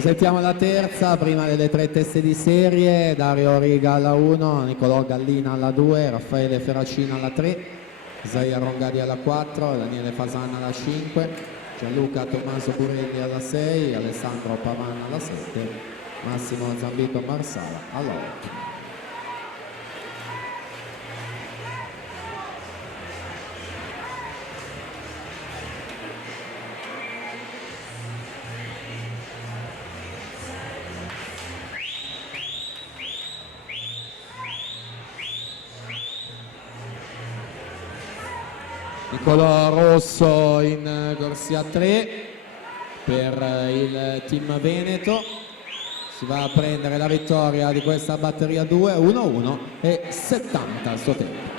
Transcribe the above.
Sentiamo la terza, prima delle tre teste di serie: Dario Riga alla 1, Nicolò Gallina alla 2, Raffaele Ferracina alla 3, Isaia Rongadi alla 4, Daniele Fasanna alla 5, Gianluca Tommaso Burelli alla 6, Alessandro Pavanna alla 7, Massimo Zambito Marsala alla 8. Nicolò Rosso in corsia 3 per il team Veneto, si va a prendere la vittoria di questa batteria 2, 1-1 e 70 al suo tempo.